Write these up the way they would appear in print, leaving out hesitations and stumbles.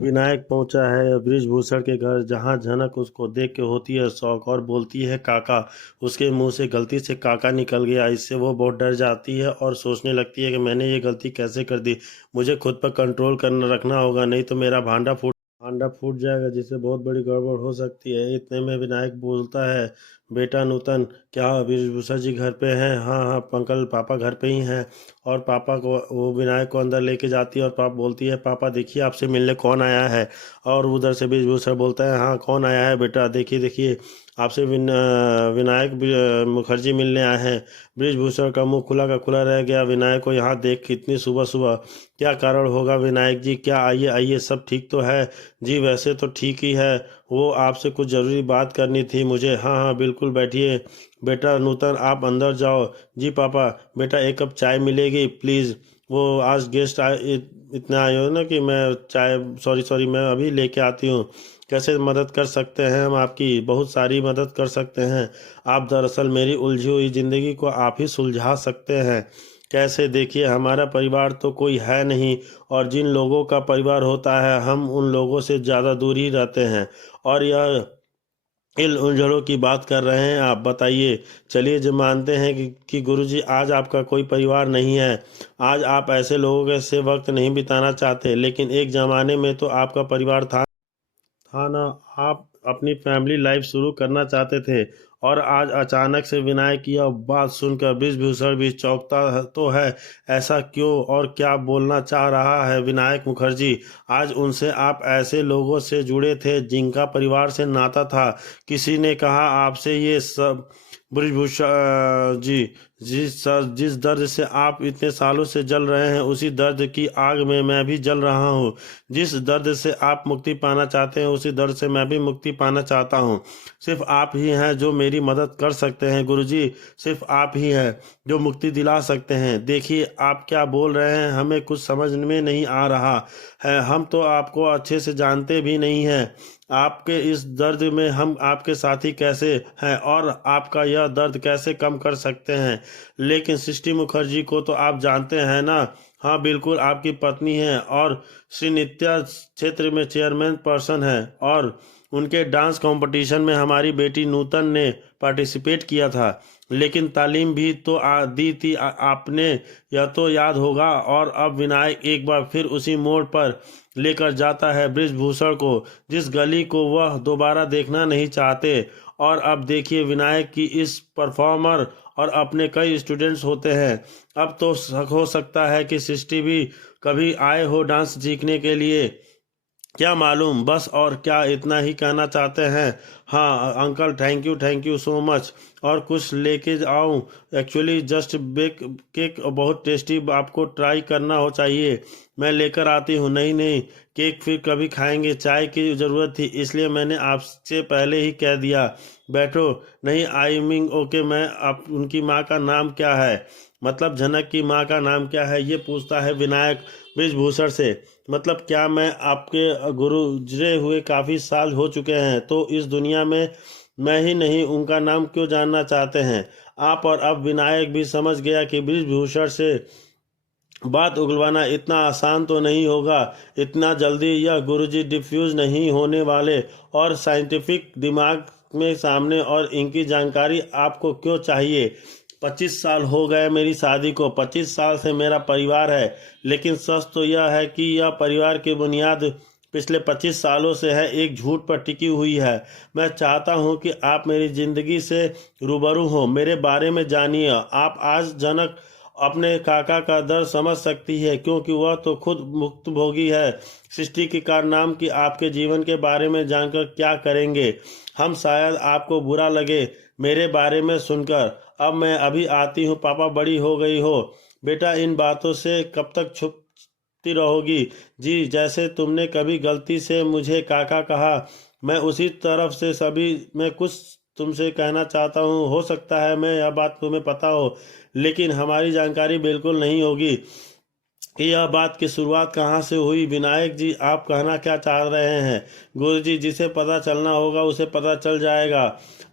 विनायक पहुंचा है बृजभूषण के घर, जहां झनक उसको देख के होती है शौक और बोलती है काका। उसके मुंह से गलती से काका निकल गया। इससे वो बहुत डर जाती है और सोचने लगती है कि मैंने ये गलती कैसे कर दी। मुझे खुद पर कंट्रोल करना रखना होगा, नहीं तो मेरा भांडा फूट जाएगा, जिससे बहुत बड़ी गड़बड़ हो सकती है। इतने में विनायक बोलता है, बेटा नूतन, क्या विभूषण जी घर पे हैं? हाँ हाँ अंकल, पापा घर पे ही हैं। और पापा को वो विनायक को अंदर लेके जाती है और पापा बोलती है, पापा देखिए आपसे मिलने कौन आया है। और उधर से विभूषण बोलता है, हाँ कौन आया है बेटा, देखिए देखिए आपसे विनायक मुखर्जी मिलने आए हैं। बृजभूषण का मुंह खुला का खुला रह गया। विनायक को यहाँ देख के इतनी सुबह सुबह, क्या कारण होगा विनायक जी? क्या, आइए आइए, सब ठीक तो है? जी वैसे तो ठीक ही है, वो आपसे कुछ ज़रूरी बात करनी थी मुझे। हाँ हाँ बिल्कुल, बैठिए बेटा नूतन, आप अंदर जाओ। जी पापा। बेटा एक कप चाय मिलेगी प्लीज़? वो आज गेस्ट आए, इतने आए हो ना कि मैं चाय, सॉरी सॉरी, मैं अभी लेके आती हूँ। कैसे मदद कर सकते हैं हम आपकी? बहुत सारी मदद कर सकते हैं। आप दरअसल मेरी उलझी हुई ज़िंदगी को आप ही सुलझा सकते हैं। कैसे? देखिए हमारा परिवार तो कोई है नहीं, और जिन लोगों का परिवार होता है हम उन लोगों से ज़्यादा दूर ही रहते हैं। और यह इन उलझनों की बात कर रहे हैं आप? बताइए। चलिए जो मानते हैं कि गुरुजी आज आपका कोई परिवार नहीं है, आज आप ऐसे लोगों के से वक्त नहीं बिताना चाहते, लेकिन एक ज़माने में तो आपका परिवार था ना। आप अपनी फैमिली लाइफ शुरू करना चाहते थे, और आज अचानक से विनायक की यह बात सुनकर बृजभूषण भी चौंकता तो है। ऐसा क्यों, और क्या बोलना चाह रहा है विनायक मुखर्जी? आज उनसे आप ऐसे लोगों से जुड़े थे जिनका परिवार से नाता था। किसी ने कहा आपसे ये सब? बृजभूषण जी, जिस दर्द से आप इतने सालों से जल रहे हैं, उसी दर्द की आग में मैं भी जल रहा हूँ। जिस दर्द से आप मुक्ति पाना चाहते हैं, उसी दर्द से मैं भी मुक्ति पाना चाहता हूँ। सिर्फ आप ही हैं जो मेरी मदद कर सकते हैं गुरुजी। सिर्फ आप ही हैं जो मुक्ति दिला सकते हैं। देखिए आप क्या बोल रहे हैं, हमें कुछ समझ में नहीं आ रहा है। हम तो आपको अच्छे से जानते भी नहीं हैं। आपके इस दर्द में हम आपके साथी कैसे हैं, और आपका यह दर्द कैसे कम कर सकते हैं? लेकिन सृष्टि मुखर्जी को तो आप जानते हैं ना? हाँ बिल्कुल, आपकी पत्नी है, और श्री नित्या क्षेत्र में चेयरमैन पर्सन है, और उनके डांस कंपटीशन में हमारी बेटी नूतन ने पार्टिसिपेट किया था। लेकिन तालीम भी तो दी थी आपने, यह तो याद होगा। और अब विनायक एक बार फिर उसी मोड़ पर लेकर जाता है बृजभूषण को, जिस गली को वह दोबारा देखना नहीं चाहते। और अब देखिए विनायक की इस परफॉर्मर और अपने कई स्टूडेंट्स होते हैं। अब तो हो सकता है कि सृष्टि भी कभी आए हो डांस सीखने के लिए, क्या मालूम। बस और क्या इतना ही कहना चाहते हैं? हाँ uncle, thank you so much. और कुछ लेके आऊँ? एक्चुअली जस्ट बेक केक बहुत टेस्टी, आपको ट्राई करना हो चाहिए। मैं लेकर आती हूँ। नहीं नहीं, केक फिर कभी खाएंगे, चाय की ज़रूरत थी इसलिए मैंने आपसे पहले ही कह दिया। बैठो। नहीं आई मीन ओके। मैं आप, उनकी माँ का नाम क्या है? मतलब जनक की माँ का नाम क्या है, ये पूछता है विनायक बृजभूषण से। मतलब क्या, मैं आपके गुरु गुजरे हुए काफ़ी साल हो चुके हैं, तो इस दुनिया में मैं ही नहीं, उनका नाम क्यों जानना चाहते हैं आप? और अब विनायक भी समझ गया कि बृजभूषण से बात उगलवाना इतना आसान तो नहीं होगा। इतना जल्दी यह गुरुजी डिफ्यूज नहीं होने वाले, और साइंटिफिक दिमाग में सामने, और इनकी जानकारी आपको क्यों चाहिए? 25 साल हो गए मेरी शादी को, 25 साल से मेरा परिवार है। लेकिन सच तो यह है कि यह परिवार की बुनियाद पिछले 25 सालों से है, एक झूठ पर टिकी हुई है। मैं चाहता हूं कि आप मेरी ज़िंदगी से रूबरू हो, मेरे बारे में जानिए। आप आज जनक अपने काका का दर्द समझ सकती है, क्योंकि वह तो खुद मुक्तभोगी है। सृष्टि के कारनाम की आपके जीवन के बारे में जानकर क्या करेंगे हम? शायद आपको बुरा लगे मेरे बारे में सुनकर। अब मैं अभी आती हूँ पापा, बड़ी हो गई हो। बेटा इन बातों से कब तक छुपती रहोगी? जी, जैसे तुमने कभी गलती से मुझे काका कहा, मैं उसी तरफ से सभी मैं कुछ तुमसे कहना चाहता हूँ। हो सकता है मैं यह बात तुम्हें पता हो, लेकिन हमारी जानकारी बिल्कुल नहीं होगी कि यह बात की शुरुआत कहाँ से हुई। विनायक जी आप कहना क्या चाह रहे हैं? गुरुजी, जिसे पता चलना होगा उसे पता चल जाएगा।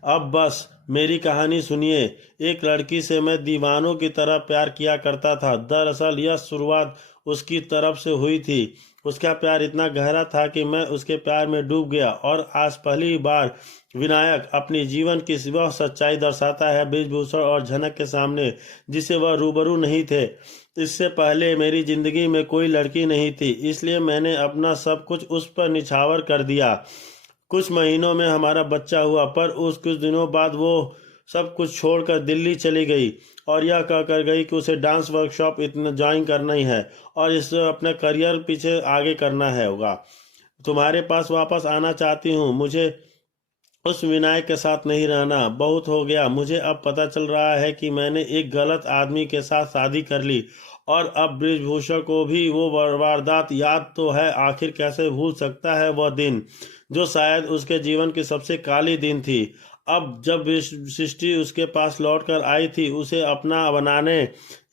अब बस मेरी कहानी सुनिए। एक लड़की से मैं दीवानों की तरह प्यार किया करता था। दरअसल यह शुरुआत उसकी तरफ से हुई थी। उसका प्यार इतना गहरा था कि मैं उसके प्यार में डूब गया। और आज पहली बार विनायक अपनी जीवन की वह सच्चाई दर्शाता है बृजभूषण और झनक के सामने, जिसे वह रूबरू नहीं थे। इससे पहले मेरी जिंदगी में कोई लड़की नहीं थी, इसलिए मैंने अपना सब कुछ उस पर निछावर कर दिया। कुछ महीनों में हमारा बच्चा हुआ, पर उस कुछ दिनों बाद वो सब कुछ छोड़कर दिल्ली चली गई और यह कहकर गई कि उसे डांस वर्कशॉप इतना ज्वाइन करना ही है और इसे अपने करियर पीछे आगे करना है होगा। तुम्हारे पास वापस आना चाहती हूँ, मुझे उस विनायक के साथ नहीं रहना। बहुत हो गया। मुझे अब पता चल रहा है कि मैंने एक गलत आदमी के साथ शादी कर ली और अब बृजभूषण को भी वो वारदात याद तो है। आखिर कैसे भूल सकता है वह दिन, जो शायद उसके जीवन की सबसे काली दिन थी। अब जब सृष्टि उसके पास लौट कर आई थी उसे अपना बनाने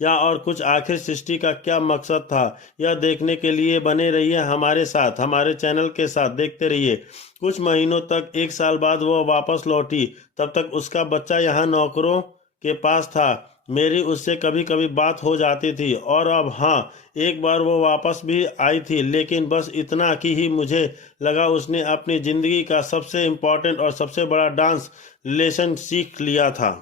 या और कुछ, आखिर सृष्टि का क्या मकसद था, यह देखने के लिए बने रहिए हमारे साथ, हमारे चैनल के साथ देखते रहिए। कुछ महीनों तक, 1 साल बाद वह वापस लौटी। तब तक उसका बच्चा यहाँ नौकरों के पास था। मेरी उससे कभी कभी बात हो जाती थी। और अब हाँ, एक बार वो वापस भी आई थी, लेकिन बस इतना कि ही मुझे लगा उसने अपनी ज़िंदगी का सबसे इम्पोर्टेंट और सबसे बड़ा डांस रिलेशन सीख लिया था।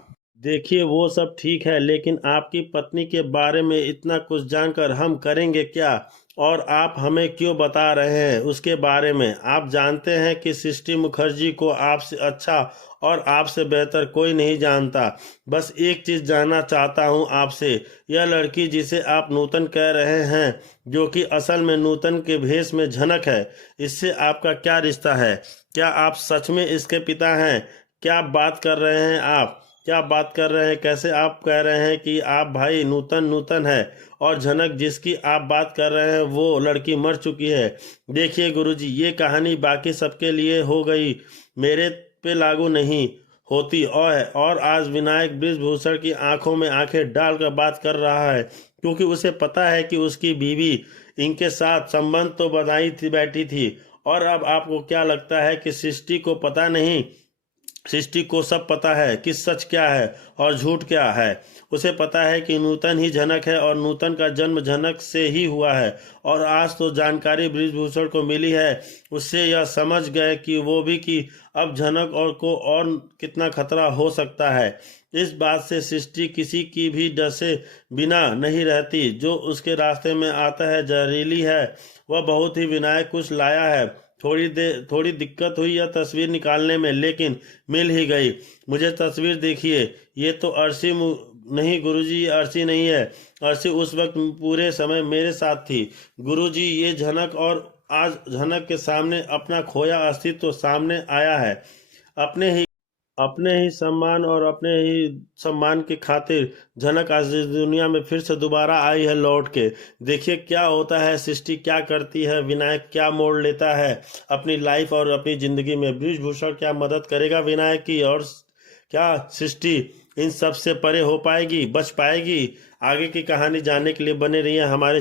देखिए, वो सब ठीक है, लेकिन आपकी पत्नी के बारे में इतना कुछ जानकर हम करेंगे क्या? और आप हमें क्यों बता रहे हैं उसके बारे में? आप जानते हैं कि सृष्टि मुखर्जी को आपसे अच्छा और आपसे बेहतर कोई नहीं जानता। बस एक चीज़ जानना चाहता हूँ आपसे, यह लड़की जिसे आप नूतन कह रहे हैं, जो कि असल में नूतन के भेष में झनक है, इससे आपका क्या रिश्ता है? क्या आप सच में इसके पिता हैं? क्या बात कर रहे हैं आप? क्या बात कर रहे हैं? कैसे आप कह रहे हैं कि आप भाई नूतन है और झनक जिसकी आप बात कर रहे हैं वो लड़की मर चुकी है? देखिए गुरुजी, ये कहानी बाकी सबके लिए हो गई, मेरे पे लागू नहीं होती। और आज विनायक बृजभूषण की आंखों में आंखें डालकर बात कर रहा है, क्योंकि उसे पता है कि उसकी बीवी इनके साथ संबंध तो बनाई थी, बैठी थी। और अब आपको क्या लगता है कि सृष्टि को पता नहीं? सृष्टि को सब पता है कि सच क्या है और झूठ क्या है। उसे पता है कि नूतन ही झनक है और नूतन का जन्म झनक से ही हुआ है। और आज तो जानकारी बृजभूषण को मिली है, उससे यह समझ गए कि वो भी कि अब झनक और को और कितना खतरा हो सकता है। इस बात से सृष्टि किसी की भी डर से बिना नहीं रहती। जो उसके रास्ते में आता है जहरीली है। वह बहुत ही विनायक कुछ लाया है। थोड़ी दिक्कत हुई यह तस्वीर निकालने में, लेकिन मिल ही गई। मुझे तस्वीर देखिए, ये तो अर्शी नहीं गुरुजी, ये अर्शी नहीं है। अर्शी उस वक्त पूरे समय मेरे साथ थी गुरुजी। ये झनक, और आज झनक के सामने अपना खोया अस्तित्व सामने आया है। अपने ही सम्मान और अपने ही सम्मान की खातिर झनक आज इस दुनिया में फिर से दोबारा आई है लौट के। देखिए क्या होता है, सृष्टि क्या करती है, विनायक क्या मोड़ लेता है अपनी लाइफ और अपनी ज़िंदगी में। बृजभूषण क्या मदद करेगा विनायक की, और क्या सृष्टि इन सब से परे हो पाएगी, बच पाएगी? आगे की कहानी जानने के लिए बने रहिए हमारे